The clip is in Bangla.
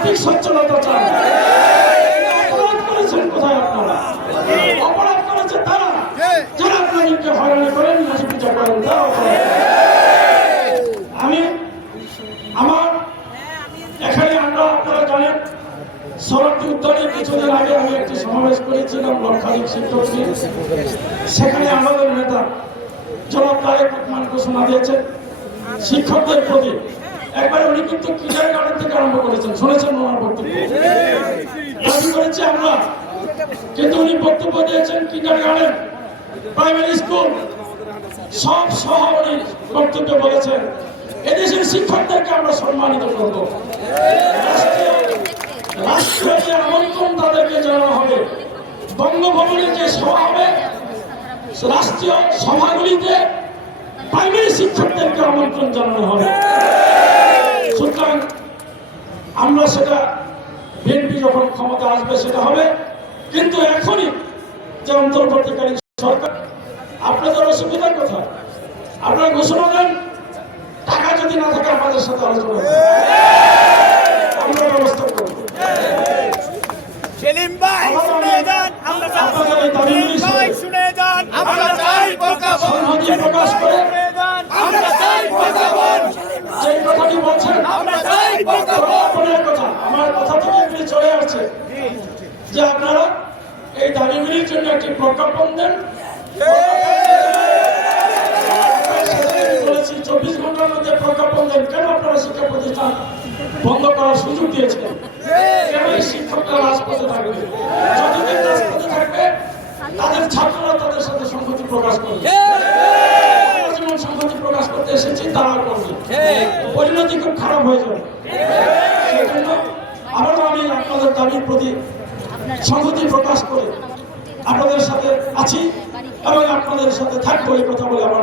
আর্থিক সচ্ছলতা চান। অপরাধ করেছেন কোথায় আপনারা? অপরাধ করেছে তারা। যারা আপনাদেরকে হয়রানি করেন পূজা করেন। তারা আমি, আমার, এখানে আমরা আপনারা জানেন, সড়কটি উদ্যানে কিছুদিন আগে আমি একটি সমাবেশ করেছিলাম লক্ষাধিক শিক্ষক সেখানে আমাদের নেতা জনাব তারেক ঘোষণা দিয়েছেন, শিক্ষকদের প্রতি একবার উনি কিন্তু কিন্ডার গার্ডেন থেকে আরম্ভ করেছেন। শুনেছেন ওনার বক্তব্য? দাবি করেছি আমরা। কিন্তু উনি বক্তব্য দিয়েছেন কিন্ডার গার্ডেন প্রাইমারি স্কুল সব সহ উনি বক্তব্যে বলেছেন। এদেশের শিক্ষকদেরকে আমরা সম্মানিত করব। রাষ্ট্রীয় আমন্ত্রণ তাদেরকে জানানো হবে। বঙ্গভবনে যে সভা হবে, রাষ্ট্রীয় সভাগুলিতে প্রাইমারি শিক্ষকদেরকে আমন্ত্রণ জানানো হবে। আমরা সেটা বিএনপি যখন ক্ষমতা আসবে সেটা হবে। কিন্তু এখনই যে অন্তর্বর্তীকালীন সরকার আপনাদের অসুবিধার কথা আপনারা ঘোষণা দেন টাকা যদি না থাকে আমাদের সাথে আলোচনা। আমরা ব্যবস্থা করব। সেলিম ভাই শুনে যান আমরা আপনাদের এই শুনে যান আমরা চাই প্রজ্ঞাপন সংহতি প্রকাশ করে শুনে যান আমরা চাই প্রজ্ঞাপন যে কথাটি বলছেন আমরা চাই প্রজ্ঞাপন প্রজ্ঞাপনের কথা আমার কথা থেকে এগুলি চলে আসছে। যে আপনারা এই দাবিগুলির জন্য একটি প্রজ্ঞাপন দেন। বলেছি, চব্বিশ ঘণ্টার মধ্যে প্রজ্ঞাপন দেন। কেন আপনারা সুযোগ তাদের ছাত্ররা তাদের সাথে প্রকাশ প্রকাশ করতে এসেছি পরিণতি খুব খারাপ হয়ে যাবে সেই জন্য আবারও আমি আপনাদের দাবির প্রতি সংহতি প্রকাশ করে আপনাদের সাথে আছি এবং আপনাদের সাথে থাকব। এই কথা বলে আমার